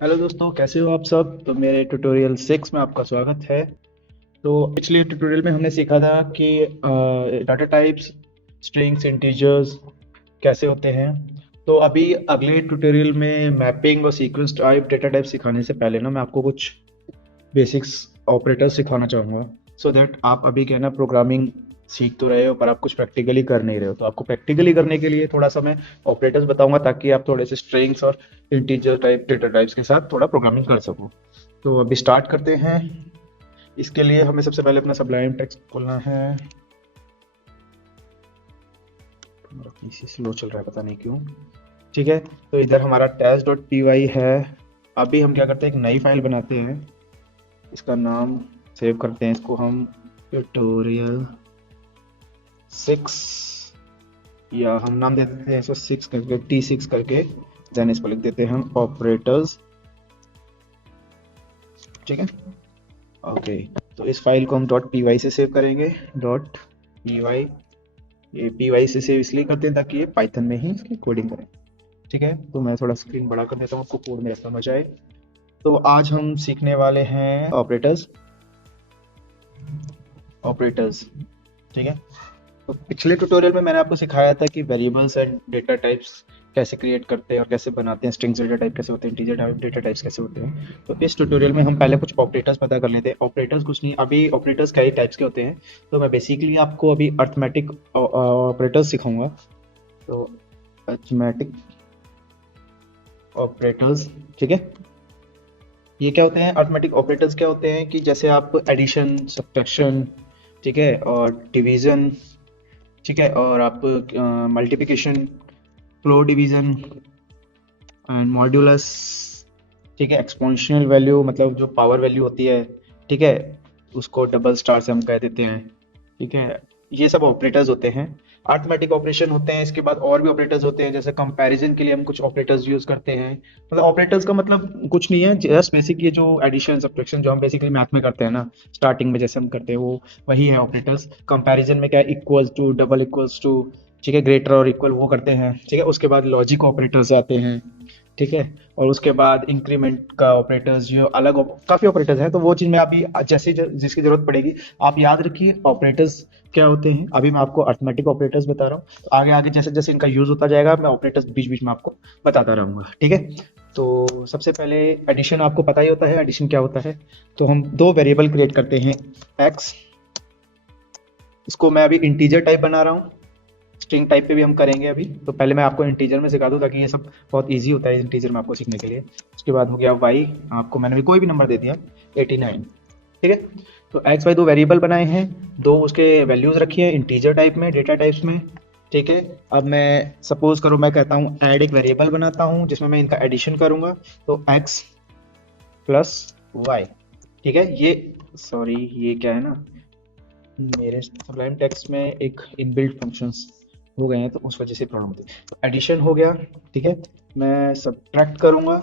Hello दोस्तों, कैसे हो आप सब। तो मेरे ट्यूटोरियल 6 में आपका स्वागत है। तो पिछले ट्यूटोरियल में हमने सीखा था कि डाटा टाइप्स, स्ट्रिंग्स, इंटीजर्स कैसे होते हैं। तो अभी अगले ट्यूटोरियल में मैपिंग और सीक्वेंस टाइप डेटा टाइप सिखाने से पहले ना मैं आपको कुछ बेसिक्स ऑपरेटर्स सिखाना चाहूँगा, सो दैट आप अभी क्या है ना प्रोग्रामिंग सीख तो रहे हो पर आप कुछ प्रैक्टिकली कर नहीं रहे हो। तो आपको प्रैक्टिकली करने के लिए थोड़ा सा मैं ऑपरेटर्स बताऊंगा ताकि आप थोड़े से स्ट्रिंग्स और इंटीजर टाइप डेटा टाइप्स के साथ थोड़ा प्रोग्रामिंग कर सको। तो अभी स्टार्ट करते हैं। इसके लिए हमें सबसे पहले अपना सबलाइम टेक्स्ट खोलना है। मेरा पीसी स्लो चल रहा है, पता नहीं क्यों। ठीक है, तो इधर हमारा test डॉट पी वाई है। अभी हम क्या करते हैं, एक नई फाइल बनाते हैं। इसका नाम सेव करते हैं, इसको हम ट्यूटोरियल 6, या हम नाम दे देते हैं इसको 6 करके, T6 करके। देन इसको लिख देते हैं हम ऑपरेटर्स। ठीक है, ओके। तो इस फाइल को हम डॉट पी वाई से सेव करेंगे। डॉट पी वाई, ये पी वाई से सेव इसलिए करते हैं ताकि ये पाइथन में ही इसकी कोडिंग करें। ठीक है, तो मैं थोड़ा स्क्रीन बड़ा कर देता हूँ, आपको कोड में समझ आए। तो आज हम सीखने वाले हैं ऑपरेटर्स। ऑपरेटर्स, ठीक है। तो पिछले ट्यूटोरियल में मैंने आपको सिखाया था कि वेरिएबल्स एंड डेटा टाइप्स कैसे क्रिएट करते हैं और कैसे बनाते हैं, स्ट्रिंग्स डेटा टाइप कैसे होते हैं, इंटीजर डेटा टाइप्स कैसे होते हैं। तो इस ट्यूटोरियल में हम पहले कुछ ऑपरेटर्स पता कर लेते हैं। ऑपरेटर्स कुछ नहीं, अभी ऑपरेटर्स कई टाइप्स के होते हैं। तो मैं बेसिकली आपको अभी अर्थमेटिक ऑपरेटर्स सिखाऊंगा। तो अर्थमेटिक ऑपरेटर्स, ठीक है। ये क्या होते हैं, अर्थमेटिक ऑपरेटर्स क्या होते हैं कि जैसे आप एडिशन, सब्ट्रैक्शन, ठीक है, और डिवीजन, ठीक है, और आप multiplication, floor division and modulus, ठीक है, एक्सपोनेंशियल वैल्यू मतलब जो पावर वैल्यू होती है, ठीक है, उसको डबल स्टार से हम कह देते हैं। ठीक है, ये सब ऑपरेटर्स होते हैं। अर्थमेटिक ऑपरेशन होते हैं। इसके बाद और भी ऑपरेटर्स होते हैं, जैसे कंपैरिजन के लिए हम कुछ ऑपरेटर्स यूज करते हैं। मतलब ऑपरेटर्स का मतलब कुछ नहीं है, जस्ट बेसिक ये जो एडिशन सब्ट्रैक्शन जो हम बेसिकली मैथ में करते हैं ना, स्टार्टिंग में जैसे हम करते हैं वो वही है ऑपरेटर्स। कंपैरिजन में क्या है, equals to, double equals to, ठीक है, ग्रेटर और इक्वल वो करते हैं। ठीक है, उसके बाद लॉजिक ऑपरेटर्स आते हैं। ठीक है, और उसके बाद इंक्रीमेंट का ऑपरेटर्स जो अलग काफी ऑपरेटर्स हैं, तो वो चीज में अभी जैसे जिसकी जरूरत पड़ेगी आप याद रखिए ऑपरेटर्स क्या होते हैं। अभी मैं आपको अर्थमेटिक ऑपरेटर्स बता रहा हूँ, तो आगे आगे जैसे जैसे इनका यूज होता जाएगा मैं ऑपरेटर्स बीच बीच में आपको बताता रहूंगा। ठीक है, तो सबसे पहले एडिशन आपको पता ही होता है, एडिशन क्या होता है। तो हम दो वेरिएबल क्रिएट करते हैं, एक्स। इसको मैं अभी इंटीजर टाइप बना रहा हूँ, स्ट्रिंग टाइप पे भी हम करेंगे अभी। तो पहले मैं आपको इंटीजर में सिखा दूं ताकि ये सब बहुत इजी होता है इंटीजर में आपको सीखने के लिए। उसके बाद हो गया वाई, आपको मैंने भी कोई भी नंबर दे दिया, 89। ठीक है, तो एक्स वाई दो वेरिएबल बनाए हैं, दो उसके वैल्यूज रखी है इंटीजर टाइप में, डेटा टाइप्स में। ठीक है, अब मैं सपोज करो मैं कहता हूँ ऐड एक वेरिएबल बनाता हूँ जिसमें मैं इनका एडिशन करूंगा। तो एक्स प्लस वाई, ठीक है, ये सॉरी ये क्या है ना, मेरे सबलाइम टेक्स्ट में एक इनबिल्ट फंक्शंस हो गए हैं तो उस वजह से प्रॉब्लम होती है। तो एडिशन हो गया, ठीक है। मैं सब्ट्रैक्ट करूंगा,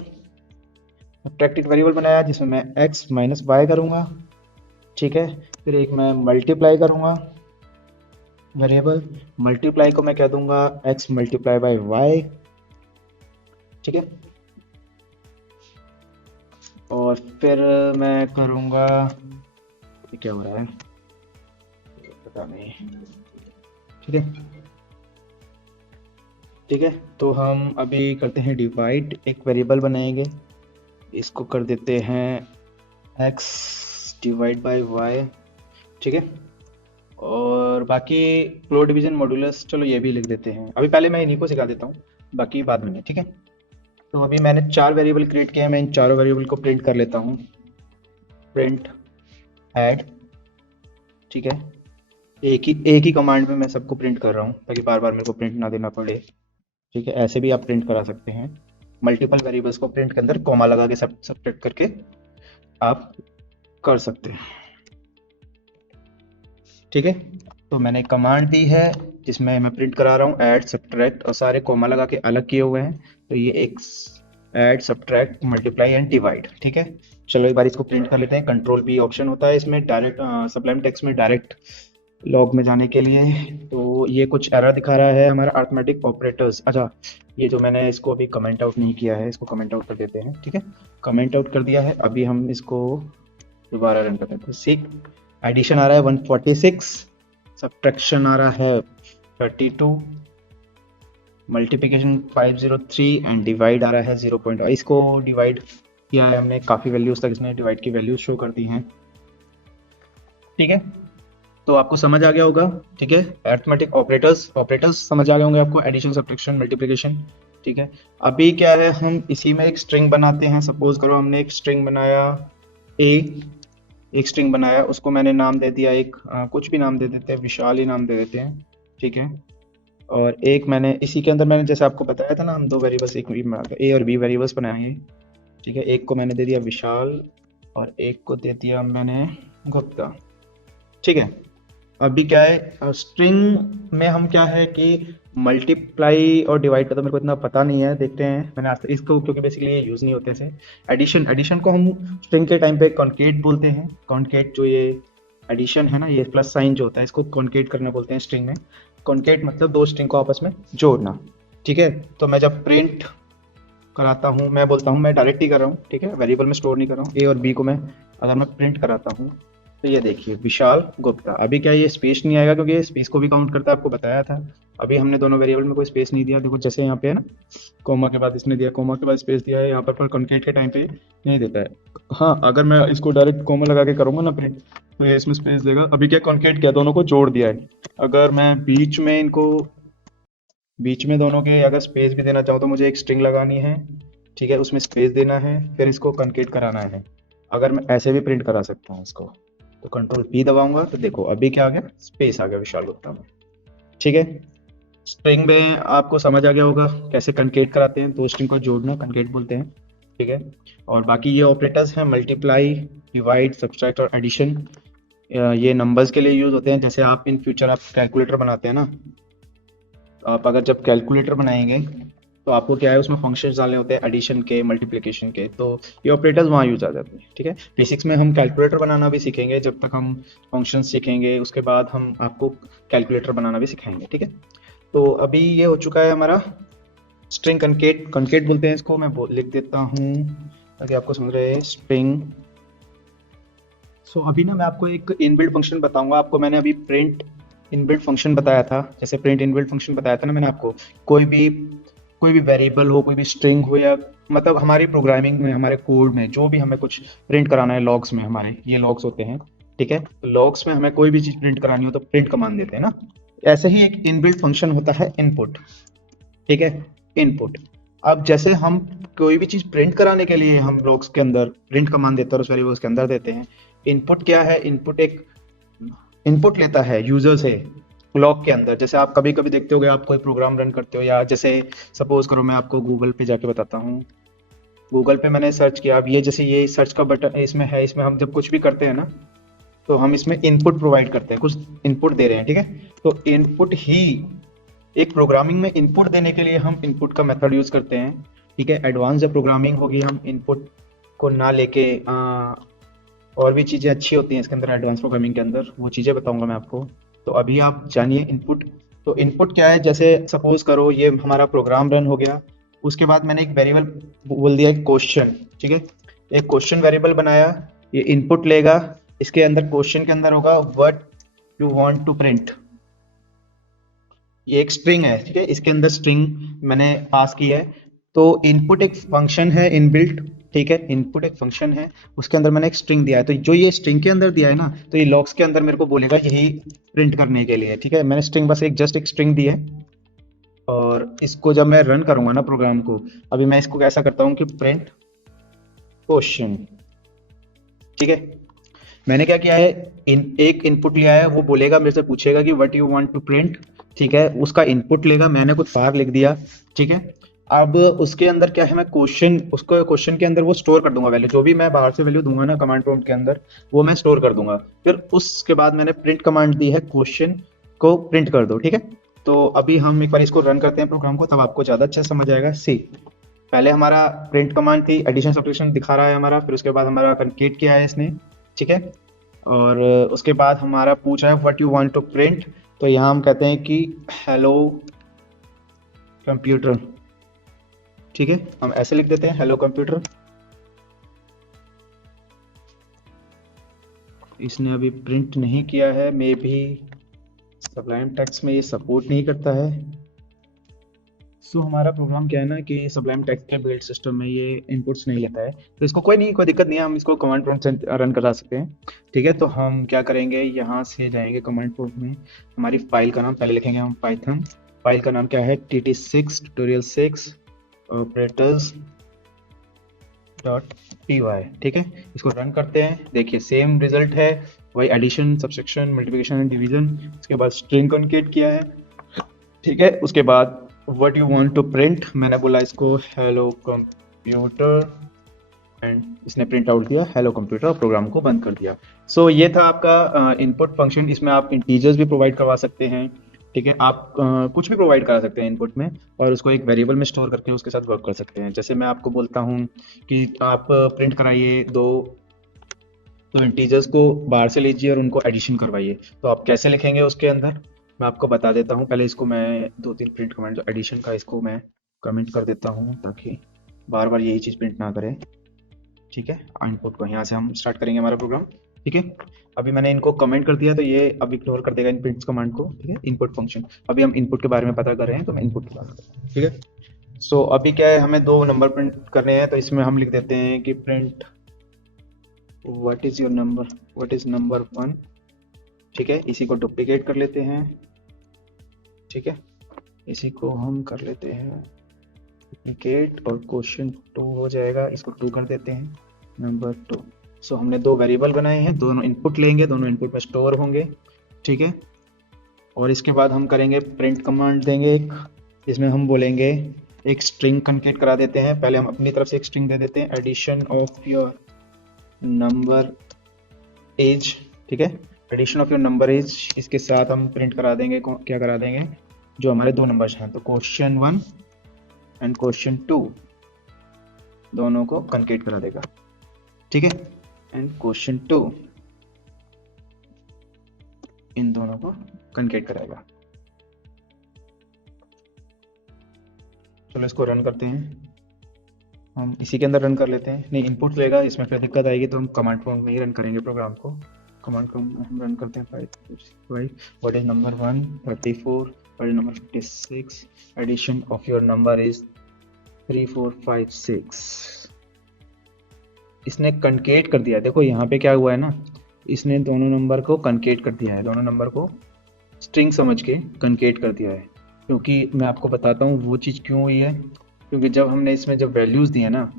सब्ट्रैक्ट एक वेरिएबल बनाया जिसमें मैं x माइनस वाई करूंगा। ठीक है, फिर एक मैं मल्टीप्लाई करूंगा वेरिएबल, मल्टीप्लाई को मैं कह दूंगा x मल्टीप्लाई बाई वाई। ठीक है, और फिर मैं करूंगा, ये क्या हो रहा है पता नहीं। ठीक है, ठीक है, तो हम अभी करते हैं डिवाइड, एक वेरिएबल बनाएंगे, इसको कर देते हैं x डिवाइड बाई वाई। ठीक है, और बाकी फ्लोर डिवीजन मॉड्यूलस चलो ये भी लिख देते हैं। अभी पहले मैं इन्हीं को सिखा देता हूँ, बाकी बाद में। ठीक है, तो अभी मैंने चार वेरिएबल क्रिएट किए हैं, मैं इन चारों वेरिएबल को प्रिंट कर लेता हूँ। प्रिंट ऐड, ठीक है, एक ही कमांड में मैं सबको प्रिंट कर रहा हूँ ताकि बार बार मेरे को प्रिंट ना देना पड़े। ठीक है, ऐसे भी आप प्रिंट करा सकते हैं, मल्टीपल वेरिएबल्स को प्रिंट के अंदर कॉमा लगा के सब्ट्रैक्ट करके आप कर सकते हैं। ठीक है, तो मैंने एक कमांड दी है जिसमें मैं प्रिंट करा रहा हूँ ऐड सब्ट्रैक्ट, और सारे कॉमा लगा के अलग किए हुए हैं। तो ये एक add subtract multiply and divide. ठीक है, चलो एक बार इसको प्रिंट कर लेते हैं। कंट्रोल बी ऑप्शन होता है इसमें, डायरेक्ट सबलाइम टेक्स्ट में डायरेक्ट लॉग में जाने के लिए। तो ये कुछ एरर दिखा रहा है हमारा अरिथमेटिक ऑपरेटर्स। अच्छा, ये जो मैंने इसको अभी कमेंट आउट नहीं किया है, इसको कमेंट आउट कर देते हैं, ठीक है। कमेंट आउट कर दिया है, अभी हम इसको दोबारा रन करते हैं। तो सीख एडिशन आ रहा है 146, सब्ट्रैक्शन आ रहा है 32, मल्टीप्लिकेशन 503 एंड डिवाइड आ रहा है 0. इसको डिवाइड किया है हमने, काफ़ी वैल्यूज तक इसने डिवाइड की वैल्यूज शो कर दी हैं, ठीक है। तो आपको समझ आ गया होगा, ठीक है। अरिथमेटिक ऑपरेटर्स ऑपरेटर्स समझ आ गए होंगे आपको, एडिशन सब्ट्रैक्शन मल्टीप्लिकेशन, ठीक है। अभी क्या है, हम इसी में एक स्ट्रिंग बनाते हैं। सपोज करो हमने एक स्ट्रिंग बनाया ए, एक स्ट्रिंग बनाया, उसको मैंने नाम दे दिया एक कुछ भी नाम दे देते हैं, विशाल ही नाम दे देते हैं, ठीक है। और एक मैंने इसी के अंदर मैंने जैसे आपको बताया था ना, हम दो वेरिएबल्स एक बनाते हैं, ए और बी वेरिएबल्स बनाएंगे, ठीक है। एक को मैंने दे दिया विशाल और एक को दे दिया मैंने गुप्ता, ठीक है। अभी क्या है, स्ट्रिंग में हम क्या है कि मल्टीप्लाई और डिवाइड का तो मेरे को इतना पता नहीं है, देखते हैं। मैंने आज तक इसको क्योंकि बेसिकली ये यूज़ नहीं होते ऐसे। एडिशन एडिशन को हम स्ट्रिंग के टाइम पे कॉन्केट बोलते हैं। कॉन्केट जो ये एडिशन है ना, ये प्लस साइन जो होता है, इसको कॉन्केट करना बोलते हैं स्ट्रिंग में। कॉन्केट मतलब दो स्ट्रिंग को आपस में जोड़ना, ठीक है। तो मैं जब प्रिंट कराता हूँ, मैं बोलता हूँ, मैं डायरेक्ट ही कर रहा हूँ, ठीक है, वेरिएबल में स्टोर नहीं कर रहा हूँ। ए और बी को मैं अगर मैं प्रिंट कराता हूँ, तो ये देखिए विशाल गुप्ता। अभी क्या ये स्पेस नहीं आएगा क्योंकि ये स्पेस को भी काउंट करता है, आपको बताया था। अभी हमने दोनों वेरिएबल में कोई स्पेस नहीं दिया, देखो जैसे यहाँ पे है ना, कोमा के बाद इसने दिया, कोमा के बाद स्पेस दिया है, यहाँ पर कॉन्केट के टाइम पे नहीं देता है। हाँ, अगर मैं इसको डायरेक्ट कोमा लगा के करूँगा ना प्रिंट, तो ये इसमें स्पेस देगा। अभी क्या कॉन्केट किया, दोनों को जोड़ दिया है। अगर मैं बीच में दोनों के अगर स्पेस भी देना चाहूँ, तो मुझे एक स्ट्रिंग लगानी है, ठीक है, उसमें स्पेस देना है, फिर इसको कॉन्केट कराना है। अगर मैं ऐसे भी प्रिंट करा सकता हूँ इसको, तो कंट्रोल पी दबाऊंगा, तो देखो अभी क्या आ गया, स्पेस आ गया विशाल गुप्ता में, ठीक है। स्ट्रिंग में आपको समझ आ गया होगा कैसे कॉन्केट कराते हैं, दो स्ट्रिंग को जोड़ना कॉन्केट बोलते हैं, ठीक है। और बाकी ये ऑपरेटर्स हैं, मल्टीप्लाई, डिवाइड, सब्सट्रैक्ट और एडिशन। ये नंबर्स के लिए यूज होते हैं। जैसे आप इन फ्यूचर आप कैलकुलेटर बनाते हैं ना, तो आप अगर जब कैलकुलेटर बनाएंगे, तो आपको क्या है, उसमें फंक्शंस डालने होते हैं एडिशन के, मल्टीप्लिकेशन के, तो ये ऑपरेटर्स वहाँ यूज आ जाते हैं, ठीक है। बेसिक्स में हम कैलकुलेटर बनाना भी सीखेंगे, जब तक हम फंक्शंस सीखेंगे उसके बाद हम आपको कैलकुलेटर बनाना भी सिखाएंगे, ठीक है। तो अभी ये हो चुका है हमारा स्ट्रिंग कॉन्केट, कॉन्केट बोलते हैं इसको। मैं लिख देता हूँ ताकि आपको समझ रहे, स्ट्रिंग। सो अभी ना मैं आपको एक इनबिल्ट फंक्शन बताऊंगा। आपको मैंने अभी प्रिंट इनबिल्ट फंक्शन बताया था, जैसे प्रिंट इनबिल्ट फंक्शन बताया था ना मैंने आपको। कोई भी वेरिएबल हो, कोई भी स्ट्रिंग हो, या मतलब हमारी प्रोग्रामिंग में, हमारे कोड में जो भी हमें कुछ प्रिंट कराना है, लॉग्स में, हमारे ये लॉग्स होते हैं, ठीक है। तो लॉग्स में हमें कोई भी चीज़ प्रिंट करानी हो तो प्रिंट कमांड देते हैं ना। ऐसे ही एक इनबिल्ट फंक्शन होता है इनपुट, ठीक है, इनपुट। अब जैसे हम कोई भी चीज़ प्रिंट कराने के लिए हम लॉग्स के अंदर प्रिंट कमांड देते हैं और उस वेरिएबल्स के अंदर देते हैं। इनपुट क्या है, इनपुट एक इनपुट लेता है यूजर से लॉग के अंदर। जैसे आप कभी कभी देखते होगे, आप कोई प्रोग्राम रन करते हो, या जैसे सपोज करो मैं आपको गूगल पे जाके बताता हूँ। गूगल पे मैंने सर्च किया, अब ये जैसे ये सर्च का बटन इसमें है, इसमें हम जब कुछ भी करते हैं ना, तो हम इसमें इनपुट प्रोवाइड करते हैं, कुछ इनपुट दे रहे हैं, ठीक है। तो इनपुट ही एक प्रोग्रामिंग में इनपुट देने के लिए हम इनपुट का मेथड यूज करते हैं, ठीक है। एडवांस जब प्रोग्रामिंग होगी, हम इनपुट को ना लेके और भी चीज़ें अच्छी होती हैं इसके अंदर, एडवांस प्रोग्रामिंग के अंदर, वो चीज़ें बताऊंगा मैं आपको। तो अभी आप जानिए इनपुट। तो इनपुट क्या है, जैसे सपोज करो ये हमारा प्रोग्राम रन हो गया, उसके बाद मैंने एक वेरिएबल बोल दिया, एक क्वेश्चन, ठीक है। एक क्वेश्चन वेरिएबल बनाया, ये इनपुट लेगा, इसके अंदर क्वेश्चन के अंदर होगा what you want to print. ये एक स्ट्रिंग है, ठीक है, इसके अंदर स्ट्रिंग मैंने पास की है। तो इनपुट एक फंक्शन है इनबिल्ट, ठीक है, इनपुट एक फंक्शन है, उसके अंदर मैंने एक स्ट्रिंग दिया है। तो जो ये स्ट्रिंग के अंदर दिया है ना, तो ये लॉग्स के अंदर मेरे को बोलेगा यही प्रिंट करने के लिए, ठीक है। मैंने स्ट्रिंग बस एक जस्ट एक स्ट्रिंग दी है, और इसको जब मैं रन करूंगा ना प्रोग्राम को, अभी मैं इसको कैसा करता हूँ कि प्रिंट क्वेश्चन, ठीक है। मैंने क्या किया है, एक इनपुट लिया है, वो बोलेगा मेरे से, पूछेगा कि what you want to print, ठीक है। उसका इनपुट लेगा, मैंने कुछ बार लिख दिया, ठीक है। अब उसके अंदर क्या है, मैं उसको क्वेश्चन के अंदर वो स्टोर कर दूंगा वैल्यू, जो भी मैं बाहर से वैल्यू दूंगा ना कमांड प्रॉम्प्ट के अंदर, वो मैं स्टोर कर दूंगा। फिर उसके बाद मैंने प्रिंट कमांड दी है, क्वेश्चन को प्रिंट कर दो, ठीक है। तो अभी हम एक बार इसको रन करते हैं प्रोग्राम को, तब आपको ज्यादा अच्छा समझ आएगा। सी, पहले हमारा प्रिंट कमांड थी, एडिशन सब्ट्रैक्शन दिखा रहा है हमारा, फिर उसके बाद हमारा कॉन्केट किया है इसने, ठीक है। और उसके बाद हमारा पूछ रहा है what you want to print, तो यहाँ हम कहते हैं कि हेलो कंप्यूटर। ठीक है, हम ऐसे लिख देते हैं हेलो कंप्यूटर। इसने अभी प्रिंट नहीं किया है, मे बी सबलाइम टेक्स्ट में ये सपोर्ट नहीं करता है। सो हमारा प्रोग्राम क्या है ना कि सबलाइम टेक्स्ट के बिल्ड सिस्टम में ये इनपुट्स नहीं लेता है, तो इसको कोई नहीं, कोई दिक्कत नहीं है, हम इसको कमांड प्रॉम्प्ट से रन करा सकते हैं। ठीक है, तो हम क्या करेंगे, यहाँ से जाएंगे कमांड प्रॉम्प्ट में, हमारी फाइल का नाम पहले लिखेंगे हम पाइथन। फाइल का नाम क्या है, TT6 ट्यूटोरियल 6 ऑपरेटर्स .py। ठीक है, इसको रन करते हैं, देखिए सेम रिजल्ट है, वही addition, subtraction, multiplication and division. उसके बाद स्ट्रिंग कॉन्केट किया है। ठीक है, उसके बाद what you want to print, मैंने बोला इसको हेलो कंप्यूटर, एंड इसने प्रिंट आउट दिया हेलो कंप्यूटर, प्रोग्राम को बंद कर दिया। सो ये था आपका इनपुट फंक्शन। इसमें आप इंटीजर्स भी प्रोवाइड करवा सकते हैं। ठीक है, आप कुछ भी प्रोवाइड करा सकते हैं इनपुट में, और उसको एक वेरिएबल में स्टोर करके उसके साथ वर्क कर सकते हैं। जैसे मैं आपको बोलता हूँ कि आप प्रिंट कराइए दो इंटीजर्स को बाहर से लीजिए और उनको एडिशन करवाइए, तो आप कैसे लिखेंगे उसके अंदर, मैं आपको बता देता हूँ। पहले इसको मैं 2-3 प्रिंट कमेंट जो एडिशन का, इसको मैं कमेंट कर देता हूँ ताकि बार बार यही चीज़ प्रिंट ना करें। ठीक है, इनपुट को यहाँ से हम स्टार्ट करेंगे हमारा प्रोग्राम। ठीक है, अभी मैंने इनको कमेंट कर दिया, तो ये अब इग्नोर कर देगा इन प्रिंट्स कमांड को। ठीक है, इनपुट फंक्शन, अभी हम इनपुट के बारे में पता कर रहे हैं, तो मैं इनपुट की बात कर रहा हूँ। ठीक है, सो अभी क्या है, हमें 2 नंबर प्रिंट करने हैं, तो इसमें हम लिख देते हैं कि print what is your number, what is number 1। ठीक है, इसी को डुप्लीकेट कर लेते हैं। ठीक है, इसी को हम कर लेते हैं डुप्लीकेट, और क्वेश्चन 2 हो जाएगा, इसको 2 कर देते हैं, नंबर 2। सो हमने 2 वेरिएबल बनाए हैं, दोनों इनपुट लेंगे, दोनों इनपुट में स्टोर होंगे। ठीक है, और इसके बाद हम करेंगे प्रिंट कमांड देंगे एक, जिसमें हम बोलेंगे एक स्ट्रिंग कॉन्केट करा देते हैं। पहले हम अपनी तरफ से एक स्ट्रिंग दे देते हैं, addition of your number as. ठीक है, addition of your number as, इसके साथ हम प्रिंट करा देंगे, क्या करा देंगे, जो हमारे 2 नंबर्स हैं, तो क्वेश्चन 1 एंड क्वेश्चन 2 दोनों को कॉन्केट करा देगा। ठीक है, एंड क्वेश्चन 2 इन दोनों को कॉन्केट कराएगा। चलो इसको रन करते हैं, हम इसी के अंदर रन कर लेते हैं। नहीं, इनपुट लेगा, इसमें फिर दिक्कत आएगी, तो हम कमांड प्रॉम्प्ट में ही रन करेंगे प्रोग्राम को। कमांड प्रॉम्प्ट हम रन करते हैं, 5 what is number 1 34, what is number 56, addition of your number is 3 4 5 6। इसने कॉन्केट कर दिया, देखो यहाँ पे क्या हुआ है ना, इसने दोनों नंबर को कॉन्केट कर दिया है, दोनों नंबर को स्ट्रिंग समझ के कॉन्केट कर दिया है। क्योंकि मैं आपको बताता हूँ वो चीज़ क्यों हुई है, क्योंकि जब हमने इसमें जब वैल्यूज़ दिए ना,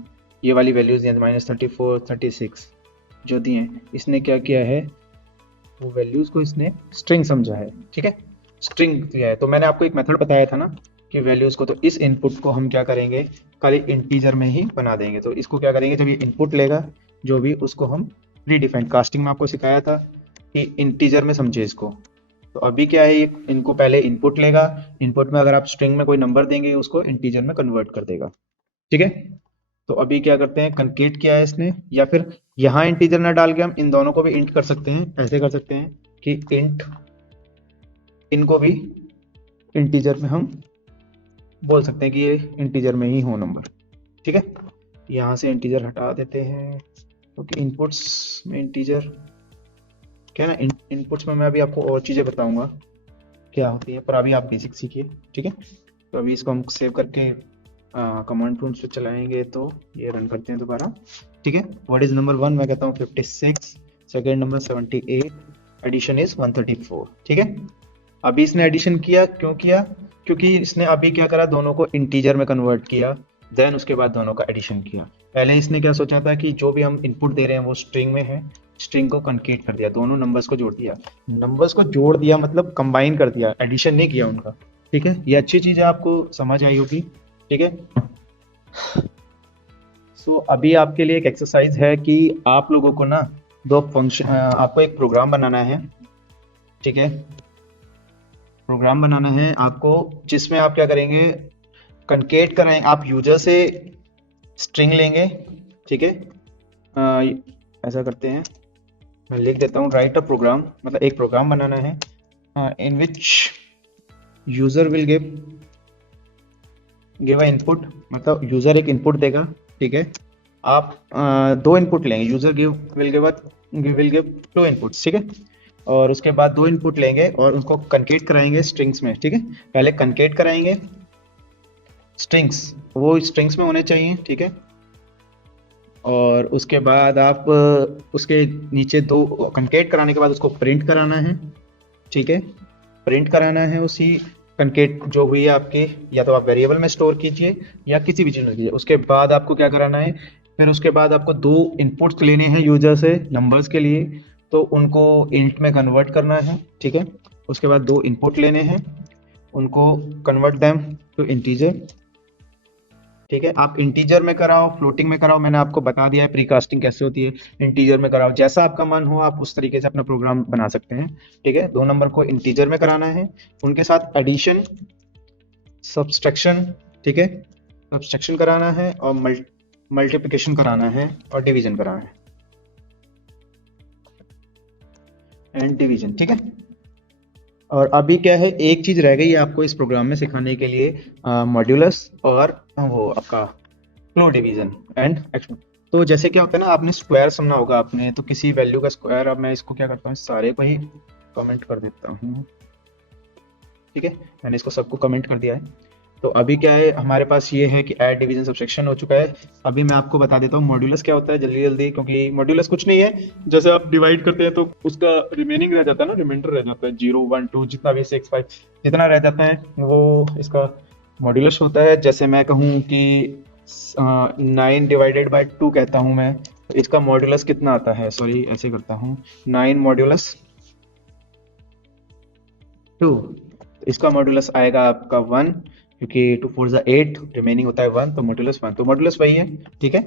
ये वाली वैल्यूज़ दिए -34 36 जो दिए हैं, इसने क्या किया है, वो वैल्यूज़ को इसने स्ट्रिंग समझा है। ठीक है, स्ट्रिंग दिया है, तो मैंने आपको एक मेथड बताया था ना कि वैल्यूज़ को, तो इस इनपुट को हम क्या करेंगे, खाली इंटीजर में ही बना देंगे। तो इसको क्या करेंगे, जब ये इनपुट लेगा जो भी, उसको हम प्री डिफाइंड, कास्टिंग में आपको सिखाया था कि इंटीजर में समझे इसको। तो अभी क्या है, ये इनको पहले इनपुट लेगा, इनपुट में अगर आप स्ट्रिंग में कोई नंबर देंगे, उसको इंटीजर में कन्वर्ट कर देगा। ठीक है, तो अभी क्या करते हैं, कॉन्केट किया है इसने, या फिर यहाँ इंटीजर ना डाल के हम इन दोनों को भी इंट कर सकते हैं। ऐसे कर सकते हैं कि इंट, इनको भी इंटीजर में हम बोल सकते हैं कि ये इंटीजर में ही हो नंबर। ठीक है, यहाँ से इंटीजर हटा देते हैं, क्योंकि इनपुट्स में इंटीजर क्या है ना, इनपुट्स में मैं अभी आपको और चीज़ें बताऊंगा क्या होती है, पर अभी आप बेसिक सीखिए। ठीक है, तो अभी इसको हम सेव करके कमांड प्रॉम्प्ट से चलाएंगे, तो ये रन करते हैं दोबारा। ठीक है, व्हाट इज नंबर 1, मैं कहता हूँ 56, सेकेंड नंबर 78, एडिशन इज 134। ठीक है, अभी इसने एडिशन किया, क्यों किया, क्योंकि इसने अभी क्या करा, दोनों को इंटीजर में कन्वर्ट किया, देन उसके बाद दोनों का एडिशन किया। पहले इसने क्या सोचा था कि जो भी हम इनपुट दे रहे हैं वो स्ट्रिंग में है, स्ट्रिंग को कॉन्केट कर दिया, दोनों नंबर्स को जोड़ दिया, नंबर्स को जोड़ दिया मतलब कंबाइन कर दिया, एडिशन नहीं किया उनका। ठीक है, ये अच्छी चीज़ है, आपको समझ आई होगी। ठीक है, सो अभी आपके लिए एक एक्सरसाइज है कि आप लोगों को ना 2 फंक्शन, आपको एक प्रोग्राम बनाना है। ठीक है, प्रोग्राम बनाना है आपको, जिसमें आप क्या करेंगे, कॉन्केट कराएं, आप यूजर से स्ट्रिंग लेंगे। ठीक है, ऐसा करते हैं, मैं लिख देता हूँ राइट अ प्रोग्राम, मतलब एक प्रोग्राम बनाना है in which user will give a input, मतलब यूजर एक इनपुट देगा, ठीक है। आप दो इनपुट लेंगे, user will give two inputs, ठीक है। और उसके बाद दो इनपुट लेंगे और उनको कनकेट कराएंगे स्ट्रिंग्स में, ठीक है। पहले कनकेट कराएंगे स्ट्रिंग्स, वो स्ट्रिंग्स में होने चाहिए, ठीक है। और उसके बाद आप उसके नीचे दो कनकेट कराने के बाद उसको प्रिंट कराना है, ठीक है। प्रिंट कराना है उसी कनकेट जो हुई है आपकी, या तो आप वेरिएबल में स्टोर कीजिए या किसी भी चीज़ में कीजिए। उसके बाद आपको क्या कराना है, फिर उसके बाद आपको दो इनपुट्स लेने हैं यूजर से नंबर्स के लिए, तो उनको इंट में कन्वर्ट करना है, ठीक है। उसके बाद दो इनपुट लेने हैं, उनको कन्वर्ट देम टू इंटीजर, ठीक है। आप इंटीजर में कराओ, फ्लोटिंग में कराओ, मैंने आपको बता दिया है प्रीकास्टिंग कैसे होती है। इंटीजर में कराओ, जैसा आपका मन हो आप उस तरीके से अपना प्रोग्राम बना सकते हैं, ठीक है। दो नंबर को इंटीजर में कराना है, उनके साथ एडिशन, सब्सट्रैक्शन, ठीक है, सब्सट्रैक्शन कराना है, और मल्टीप्लिकेशन कराना है, और डिवीजन कराना है, एंड डिवीजन, ठीक है। और अभी क्या है, एक चीज रह गई है आपको इस प्रोग्राम में सिखाने के लिए, मॉड्यूलस और वो आपका क्लो डिवीजन एंड एक्सपोर्ट। तो जैसे क्या होता है ना, आपने स्क्वायर सुनना होगा आपने, तो किसी वैल्यू का स्क्वायर, अब मैं इसको क्या करता हूँ, सारे को ही कमेंट कर देता हूँ, ठीक है। मैंने इसको सबको कमेंट कर दिया है। तो अभी क्या है हमारे पास, ये है कि ऐड डिवीजन सब्सट्रैक्शन हो चुका है। अभी मैं आपको बता देता हूँ मॉड्यूलस क्या होता है जल्दी जल्दी, क्योंकि मॉड्यूलस कुछ नहीं है, जैसे आप डिवाइड करते हैं तो उसका रिमेनिंग रह जाता है ना, रिमाइंडर रह जाता है, 0 1 2 जितना भी 6 5 जितना रह जाता है वो इसका मॉड्यूलस होता है। जैसे मैं कहूँ कि 9 डिवाइडेड बाय 2 कहता हूँ मैं, तो इसका मॉड्यूलस कितना आता है, सॉरी ऐसे करता हूँ, 9 मॉड्यूलस 2, इसका मॉड्यूलस आएगा आपका 1, क्योंकि 2 4 8 रिमेनिंग होता है 1, तो मॉड्यूलस 1, तो मॉड्यूलस वही है, ठीक है,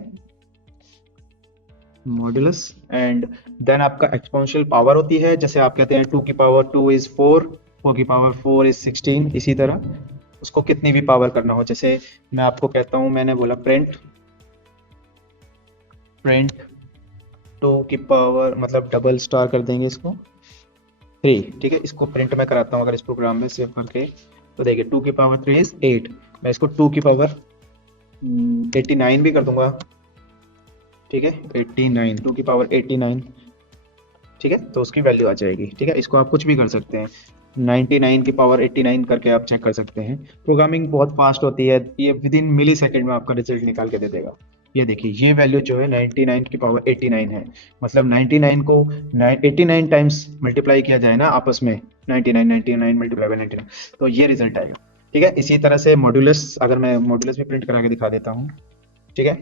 मॉड्यूलस। एंड देन आपका एक्सपोनेंशियल पावर होती है, जैसे आप कहते हैं 2 की पावर 2 इज 4, 4 की पावर 4 इज 16, इसी तरह उसको कितनी भी पावर करना हो। जैसे मैं आपको कहता हूँ, मैंने बोला प्रिंट प्रिंट 2 की पावर, मतलब डबल स्टार कर देंगे इसको 3, ठीक है। इसको प्रिंट में कराता हूँ अगर इस प्रोग्राम में सेव करके, तो देखिए 2 की पावर 3 इज 8, मैं इसको 2 की पावर 89 भी कर दूंगा, ठीक है, 89, 2 की पावर 89, ठीक है, तो उसकी वैल्यू आ जाएगी, ठीक है। इसको आप कुछ भी कर सकते हैं, 99 की पावर 89 करके आप चेक कर सकते हैं। प्रोग्रामिंग बहुत फास्ट होती है, ये विद इन मिली सेकेंड में आपका रिजल्ट निकाल के दे देगा। ये देखिए, ये वैल्यू जो है 99 की पावर 89 है, मतलब 99 को 89 टाइम्स मल्टीप्लाई किया जाए ना आपस में, 99 मल्टीप्लाई बाय 99, तो ये रिजल्ट आएगा, ठीक है। इसी तरह से मॉड्यूलस, अगर मैं मॉड्यूलस भी प्रिंट करा के दिखा देता हूँ, ठीक है।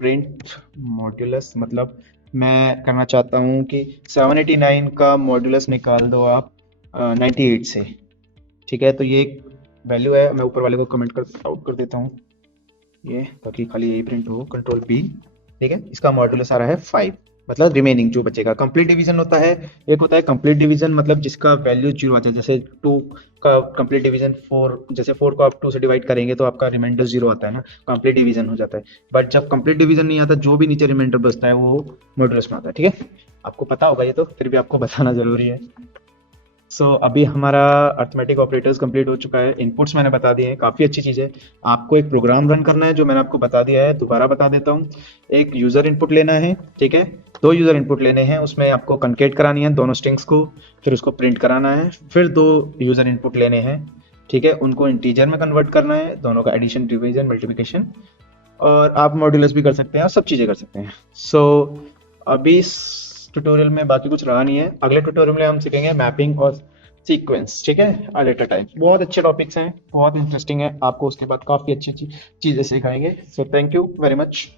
प्रिंट मॉड्यूलस, मतलब मैं करना चाहता हूँ कि 789 का मॉड्यूलस निकाल दो आप 98 से, ठीक है। तो ये एक वैल्यू है, मैं ऊपर वाले को कमेंट कर आउट कर देता हूँ ये, ताकि खाली यही प्रिंट हो, कंट्रोल पी, ठीक है। इसका मॉड्यूलस आ रहा है 5, मतलब रिमेनिंग जो बचेगा। कंप्लीट डिवीजन होता है, एक होता है कंप्लीट डिवीजन, मतलब जिसका वैल्यू 0 आता है, जैसे 2 का कंप्लीट डिवीजन 4, जैसे 4 को आप 2 से डिवाइड करेंगे तो आपका रिमाइंडर 0 आता है ना, कंप्लीट डिवीजन हो जाता है। बट जब कंप्लीट डिवीजन नहीं आता, जो भी नीचे रिमाइंडर बचता है वो मॉड्यूलस में आता है, ठीक है। आपको पता होगा ये, तो फिर भी आपको बताना जरूरी है। अभी हमारा अर्थमेटिक ऑपरेटर्स कंप्लीट हो चुका है, इनपुट्स मैंने बता दिए हैं, काफ़ी अच्छी चीज़ है। आपको एक प्रोग्राम रन करना है, जो मैंने आपको बता दिया है, दोबारा बता देता हूँ। एक यूज़र इनपुट लेना है, ठीक है, दो यूज़र इनपुट लेने हैं, उसमें आपको कनकेट करानी है दोनों स्ट्रिंग्स को, फिर उसको प्रिंट कराना है, फिर दो यूज़र इनपुट लेने हैं, ठीक है, उनको इंटीजर में कन्वर्ट करना है, दोनों का एडिशन, डिवीजन, मल्टीप्लिकेशन, और आप मॉड्यूलस भी कर सकते हैं और सब चीज़ें कर सकते हैं। अभी इस ट्यूटोरियल में बाकी कुछ रहा नहीं है, अगले ट्यूटोरियल में हम सीखेंगे मैपिंग और सीक्वेंस, ठीक है, आ लेटर टाइप। बहुत अच्छे टॉपिक्स हैं, बहुत इंटरेस्टिंग है, आपको उसके बाद काफ़ी अच्छी अच्छी चीज़ें सिखाएंगे। So thank you very much.